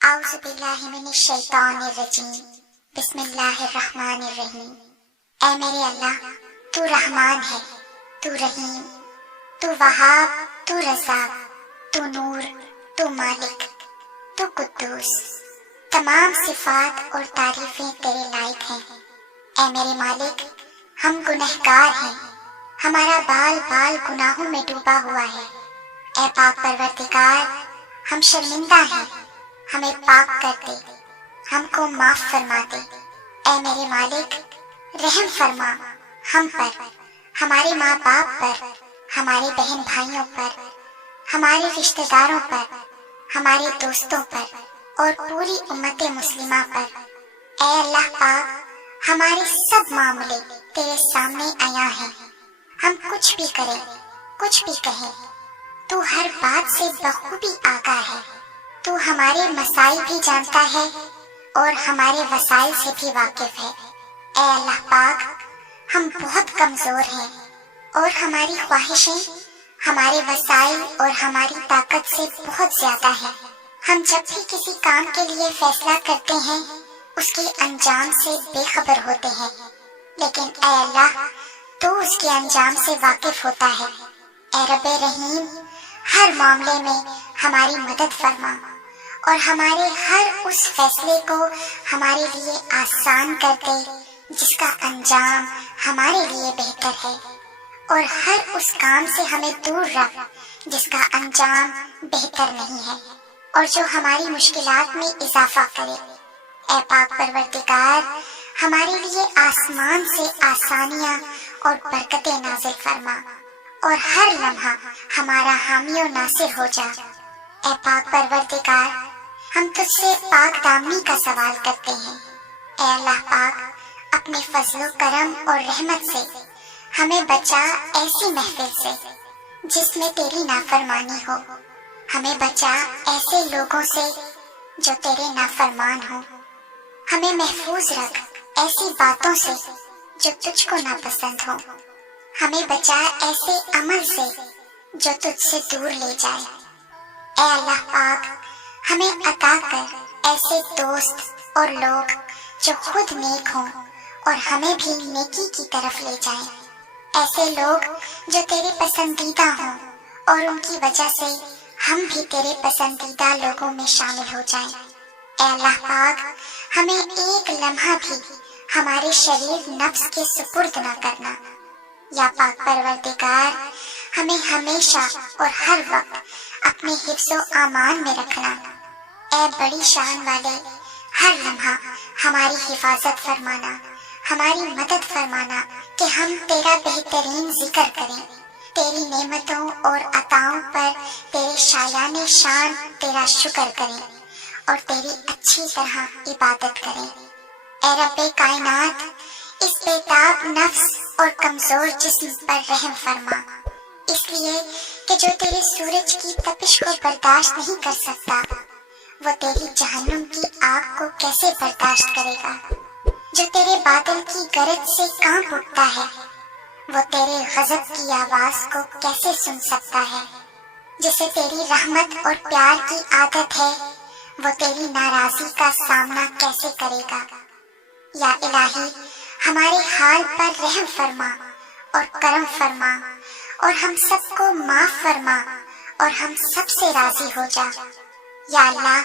اعوذ باللہ من الشیطان الرجیم بسم اللہ الرحمن الرحیم۔ اے میرے اللہ، تو رحمان ہے، تو رحیم، تو وہاب، تو رزاق، تو نور، تو مالک، تو قدوس۔ تمام صفات اور تعریفیں تیرے لائق ہیں۔ اے میرے مالک، ہم گنہگار ہیں، ہمارا بال بال گناہوں میں ڈوبا ہوا ہے۔ اے پاک پروردگار، ہم شرمندہ ہیں، ہمیں پاک کر دے، ہم کو معاف فرما دے۔ اے میرے مالک، رحم فرما ہم پر، ہمارے ماں باپ پر، ہمارے بہن بھائیوں پر، ہمارے رشتہ داروں پر، ہمارے دوستوں پر اور پوری امت مسلمہ پر۔ اے اللہ پاک، ہمارے سب معاملے تیرے سامنے عیاں ہیں۔ ہم کچھ بھی کریں، کچھ بھی کہیں، تو ہر بات سے بخوبی آگاہ ہے۔ تو ہمارے مسائل بھی جانتا ہے اور ہمارے وسائل سے بھی واقف ہے۔ اے اللہ پاک، ہم بہت کمزور ہیں اور ہماری خواہشیں ہمارے وسائل اور ہماری طاقت سے بہت زیادہ ہیں۔ ہم جب بھی کسی کام کے لیے فیصلہ کرتے ہیں اس کے انجام سے بے خبر ہوتے ہیں، لیکن اے اللہ، تو اس کے انجام سے واقف ہوتا ہے۔ اے رب رحیم، ہر معاملے میں ہماری مدد فرما اور ہمارے ہر اس فیصلے کو ہمارے لیے آسان کر دے جس کا انجام ہمارے لیے بہتر ہے، اور ہر اس کام سے ہمیں دور رکھ جس کا انجام بہتر نہیں ہے اور جو ہماری مشکلات میں اضافہ کرے۔ اے پاک پروردگار، ہمارے لیے آسمان سے آسانیاں اور برکتیں نازل فرما اور ہر لمحہ ہمارا حامی و ناصر ہو جا۔ اے پاک پروردگار، ہم تجھ سے پاک دامنی کا سوال کرتے ہیں۔ اے اللہ پاک، اپنے فضل و کرم اور رحمت سے ہمیں بچا ایسی محفل سے جس میں تیری نافرمانی ہو، ہمیں بچا ایسے لوگوں سے جو تیرے نافرمان ہوں، ہمیں محفوظ رکھ ایسی باتوں سے جو تجھ کو ناپسند ہوں، ہمیں بچا ایسے عمل سے جو تجھ سے دور لے جائے۔ اے اللہ پاک، ہمیں عطا کر ایسے دوست اور لوگ جو خود نیک ہوں اور ہمیں بھی نیکی کی طرف لے جائیں، ایسے لوگ جو تیرے پسندیدہ ہوں اور ان کی وجہ سے ہم بھی تیرے پسندیدہ لوگوں میں شامل ہو جائیں۔ اے اللہ پاک، ہمیں ایک لمحہ بھی ہمارے شریر نفس کے سپرد نہ کرنا۔ یا پاک پروردگار، ہمیں ہمیشہ اور ہر وقت اپنے حفظ و امان میں رکھنا۔ اے بڑی شان والے، ہر لمحہ ہماری حفاظت فرمانا، ہماری مدد فرمانا کہ ہم تیرا بہترین ذکر کریں، تیری نعمتوں اور عطاؤں پر تیرے شایان شان تیرا شکر کریں اور تیری اچھی طرح عبادت کریں۔ اے رب کائنات، اس بےتاب نفس اور کمزور جسم پر رحم فرما، اس لیے کہ جو تیرے سورج کی تپش کو برداشت نہیں کر سکتا وہ تیری جہنم کی آگ کو کیسے برداشت کرے گا؟ جو تیرے بادل کی گرج سے کانپ اٹھتا ہے وہ تیرے غضب کی آواز کو کیسے سن سکتا ہے؟ جسے تیری رحمت اور پیار کی عادت ہے وہ تیری ناراضی کا سامنا کیسے کرے گا؟ یا الہی، ہمارے حال پر رحم فرما اور کرم فرما اور ہم سب کو معاف فرما اور ہم سب سے راضی ہو جا۔ یا اللہ،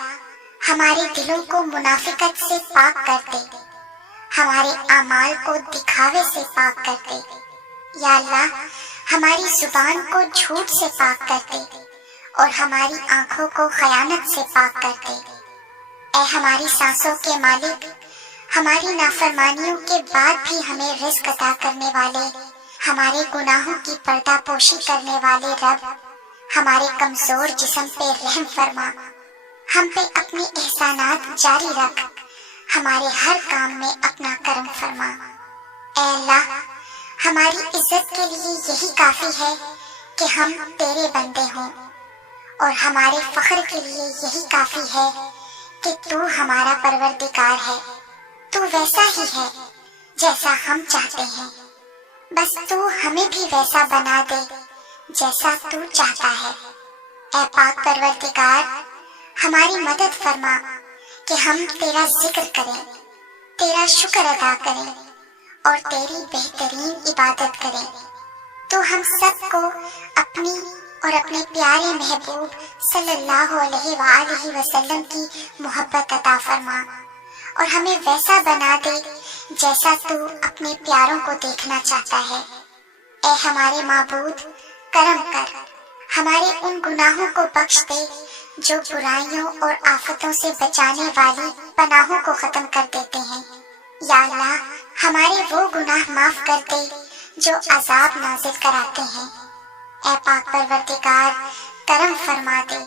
ہمارے دلوں کو منافقت سے پاک کر دے، ہمارے اعمال کو دکھاوے سے پاک کر دے۔ یا اللہ، ہماری زبان کو جھوٹ سے پاک کر دے اور ہماری آنکھوں کو خیانت سے پاک کر دے۔ اے ہماری سانسوں کے مالک، ہماری نافرمانیوں کے بعد بھی ہمیں رزق عطا کرنے والے، ہمارے گناہوں کی پردہ پوشی کرنے والے رب، ہمارے کمزور جسم پہ رحم فرما، ہم پہ اپنے احسانات جاری رکھ، ہمارے ہر کام میں اپنا کرم فرما۔ اے اللہ، ہماری عزت کے لیے یہی کافی ہے کہ ہم تیرے بندے ہوں، اور ہمارے فخر کے لیے یہی کافی ہے کہ تو ہمارا پروردگار ہے۔ تو ویسا ہی ہے جیسا ہم چاہتے ہیں، بس تو ہمیں بھی ویسا بنا دے جیسا تو چاہتا ہے۔ اے پاک پروردگار، ہماری مدد فرما کہ ہم تیرا ذکر کریں، تیرا شکر ادا کریں اور تیری بہترین عبادت کریں۔ تو ہم سب کو اپنی اور اپنے پیارے محبوب صلی اللہ علیہ وآلہ وسلم کی محبت عطا فرما، اور ہمیں ویسا بنا دے جیسا تو اپنے پیاروں کو دیکھنا چاہتا ہے۔ اے ہمارے معبود، کرم کر، ہمارے ان گناہوں کو بخش دے جو برائیوں اور آفتوں سے بچانے والی پناہوں کو ختم کر دیتے ہیں۔ یا اللہ، ہمارے وہ گناہ معاف کر دے جو عذاب نازل کراتے ہیں۔ اے پاک پروردگار، کرم فرما دے،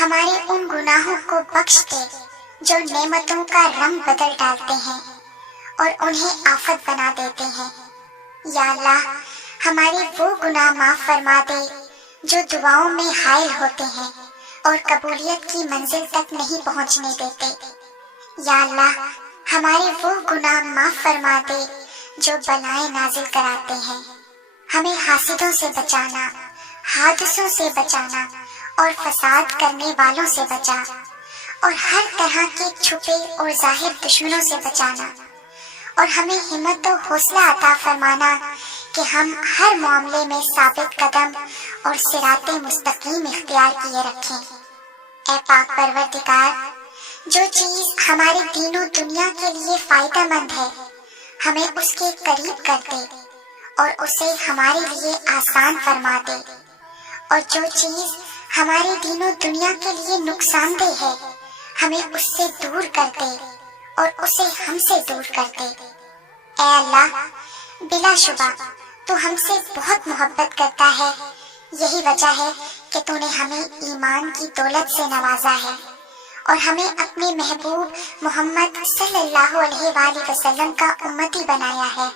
ہمارے ان گناہوں کو بخش دے جو نعمتوں کا رنگ بدل ڈالتے ہیں اور انہیں آفت بنا دیتے ہیں۔ یا اللہ، ہمارے وہ گناہ معاف فرما دے جو دعاؤں میں حائل ہوتے ہیں اور قبولیت کی منزل تک نہیں پہنچنے دیتے۔ یا اللہ، ہمارے وہ گناہ معاف فرما دے جو بلائیں نازل کراتے ہیں۔ ہمیں حاسدوں سے بچانا، حادثوں سے بچانا اور فساد کرنے والوں سے بچا، اور ہر طرح کے چھپے اور ظاہر دشمنوں سے بچانا، اور ہمیں ہمت و حوصلہ عطا فرمانا کہ ہم ہر معاملے میں ثابت قدم اور صراط مستقیم اختیار کیے رکھیں۔ اے پاک پروردگار، جو چیز ہمارے دین و دنیا کے لیے فائدہ مند ہے ہمیں اس کے قریب کر دے اور اسے ہمارے لیے آسان فرما دے، اور جو چیز ہمارے دین و دنیا کے لیے نقصان دہ ہے ہمیں اس سے دور کر دے اور اسے ہم سے دور کر دے۔ اے اللہ، بلا شبہ تو ہم سے بہت محبت کرتا ہے، یہی وجہ ہے کہ تو نے ہمیں ایمان کی دولت سے نوازا ہے اور ہمیں اپنے محبوب محمد صلی اللہ علیہ وآلہ وسلم کا امتی بنایا ہے۔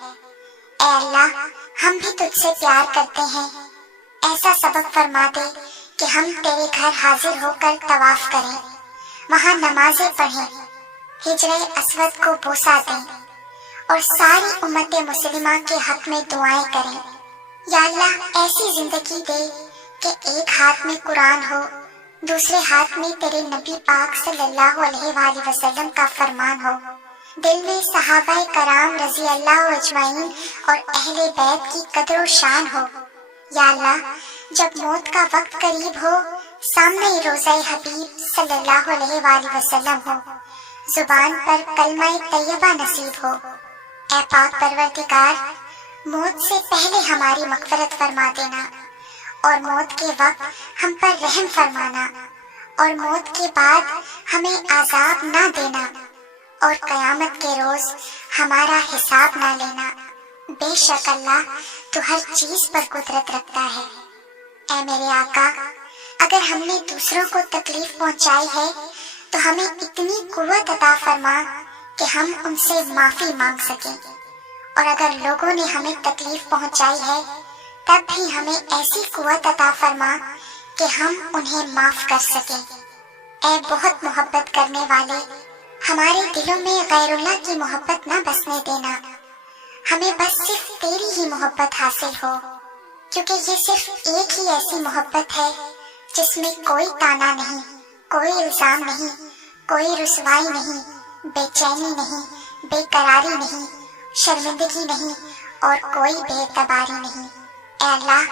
اے اللہ، ہم بھی تجھ سے پیار کرتے ہیں، ایسا سبب فرما دے کہ ہم تیرے گھر حاضر ہو کر طواف کریں، وہاں نمازیں پڑھیں، ہجر اسود کو بوسہ دیں اور ساری امت مسلمہ کے حق میں دعائیں کریں۔ یا اللہ، ایسی زندگی دے کہ ایک ہاتھ میں قرآن ہو، دوسرے ہاتھ میں تیرے نبی پاک صلی اللہ علیہ وآلہ وسلم کا فرمان ہو، دل میں صحابہ کرام رضی اللہ اجمعین اور اہل بیت کی قدر و شان ہو۔ یا اللہ، جب موت کا وقت قریب ہو، سامنے روضہ حبیب صلی اللہ علیہ وآلہ وسلم ہو، زبان پر کلمہ طیبہ نصیب ہو۔ اے پاک پروردگار، موت سے پہلے ہماری مغفرت فرما دینا، اور موت کے وقت ہم پر رحم فرمانا، اور موت کے بعد ہمیں عذاب نہ دینا، اور قیامت کے روز ہمارا حساب نہ لینا۔ بے شک اللہ تو ہر چیز پر قدرت رکھتا ہے۔ اے میرے آقا، اگر ہم نے دوسروں کو تکلیف پہنچائی ہے تو ہمیں اتنی قوت عطا فرما کہ ہم ان سے معافی مانگ سکیں، اور اگر لوگوں نے ہمیں تکلیف پہنچائی ہے تب بھی ہمیں ایسی قوت عطا فرما کہ ہم انہیں معاف کر سکیں۔ اے بہت محبت کرنے والے، ہمارے دلوں میں غیر اللہ کی محبت نہ بسنے دینا، ہمیں بس صرف تیری ہی محبت حاصل ہو، کیونکہ یہ صرف ایک ہی ایسی محبت ہے جس میں کوئی تانا نہیں، کوئی الزام نہیں، کوئی رسوائی نہیں، بے چینی نہیں، بے قراری نہیں، شرمندگی نہیں اور کوئی بے اعتباری نہیں۔ اے اللہ،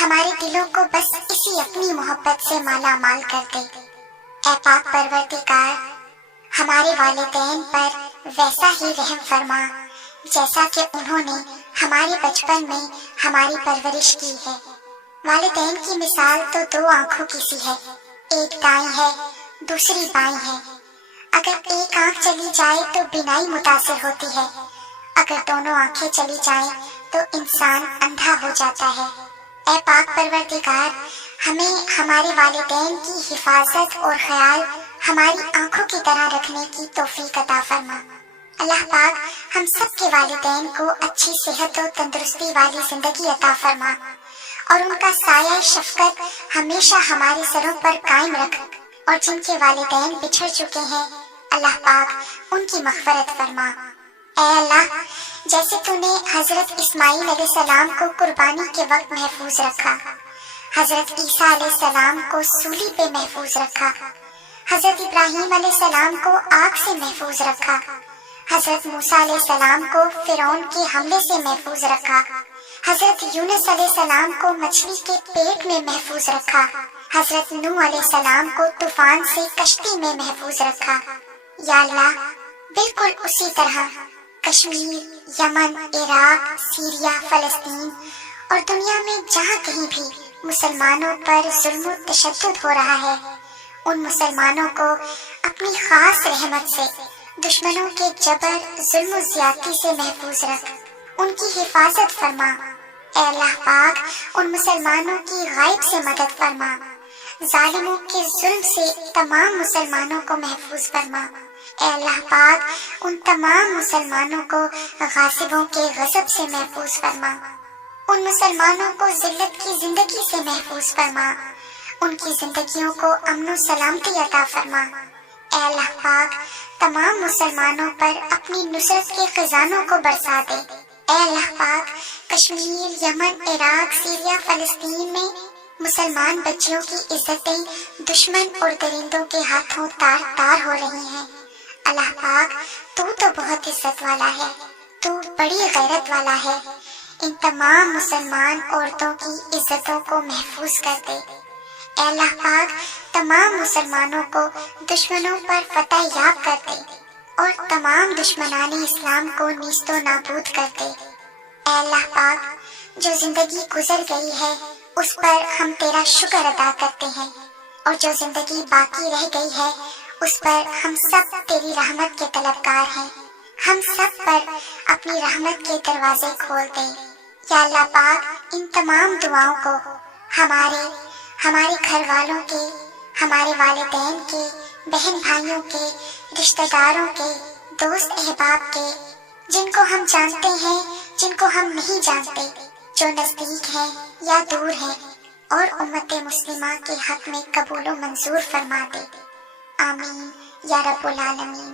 ہمارے دلوں کو بس اسی اپنی محبت سے مالا مال کر دے۔ اے پاک پروردگار، ہمارے والدین پر ویسا ہی رحم فرما جیسا کہ انہوں نے ہمارے بچپن میں ہماری پرورش کی ہے۔ والدین کی مثال تو دو آنکھوں کی سی ہے، ایک دائیں ہے دوسری بائیں ہے۔ اگر ایک آنکھ چلی جائے تو بینائی متاثر ہوتی ہے، اگر دونوں آنکھیں چلی جائیں تو انسان اندھا ہو جاتا ہے۔ اے پاک پروردگار، ہمیں ہمارے والدین کی حفاظت اور خیال ہماری آنکھوں کی طرح رکھنے کی توفیق عطا فرما۔ اللہ پاک ہم سب کے والدین کو اچھی صحت و تندرستی والی زندگی عطا فرما، اور ان کا سایہ شفقت ہمیشہ ہمارے سروں پر قائم رکھ، اور جن کے والدین بچھڑ چکے ہیں اللہ پاک ان کی مغفرت فرما۔ اے اللہ، جیسے تو نے حضرت اسماعیل علیہ السلام کو قربانی کے وقت محفوظ رکھا، حضرت عیسیٰ علیہ السلام کو سولی پہ محفوظ رکھا، حضرت ابراہیم علیہ السلام کو آگ سے محفوظ رکھا، حضرت موسیٰ علیہ السلام کو فرعون کے حملے سے محفوظ رکھا، حضرت یونس علیہ السلام کو مچھلی کے پیٹ میں محفوظ رکھا، حضرت نوح علیہ السلام کو طوفان سے کشتی میں محفوظ رکھا۔ یا اللہ، بالکل اسی طرح کشمیر، یمن، عراق، سیریا، فلسطین اور دنیا میں جہاں کہیں بھی مسلمانوں پر ظلم و تشدد ہو رہا ہے، ان مسلمانوں کو اپنی خاص رحمت سے دشمنوں کے جبر، ظلم و زیادتی سے محفوظ رکھ، ان کی حفاظت فرما۔ اے اللہ پاک، ان مسلمانوں کی غائب سے مدد فرما، ظالموں کے ظلم سے تمام مسلمانوں کو محفوظ فرما۔ اے اللہ پاک، ان تمام مسلمانوں کو غاصبوں کے غضب سے محفوظ فرما، ان مسلمانوں کو ذلت کی زندگی سے محفوظ فرما، ان کی زندگیوں کو امن و سلامتی عطا فرما۔ اے اللہ پاک، تمام مسلمانوں پر اپنی نصرت کے خزانوں کو برسا دے۔ اے اللہ پاک، کشمیر، یمن، عراق، سیریا، فلسطین میں مسلمان بچیوں کی عزتیں دشمن اور درندوں کے ہاتھوں تار تار ہو رہی ہیں۔ اللہ پاک، تو بہت عزت والا ہے، تو بڑی غیرت والا ہے، ان تمام مسلمان عورتوں کی عزتوں کو محفوظ کر دے۔ اے اللہ پاک، تمام مسلمانوں کو دشمنوں پر فتح یاب کر دے اور تمام دشمنان اسلام کو نیست و نابود کر دے۔ اے اللہ پاک، جو زندگی گزر گئی ہے اس پر ہم تیرا شکر ادا کرتے ہیں، اور جو زندگی باقی رہ گئی ہے اس پر ہم سب تیری رحمت کے طلبگار ہیں۔ ہم سب پر اپنی رحمت کے دروازے کھول دے۔ یا اللہ پاک، ان تمام دعاؤں کو ہمارے گھر والوں کے، ہمارے والدین کے، بہن بھائیوں کے، رشتہ داروں کے، دوست احباب کے، جن کو ہم جانتے ہیں، جن کو ہم نہیں جانتے، جو نزدیک ہیں یا دور ہیں، اور امت مسلمہ کے حق میں قبول و منظور فرما دے۔ آمین یا رب العالمین۔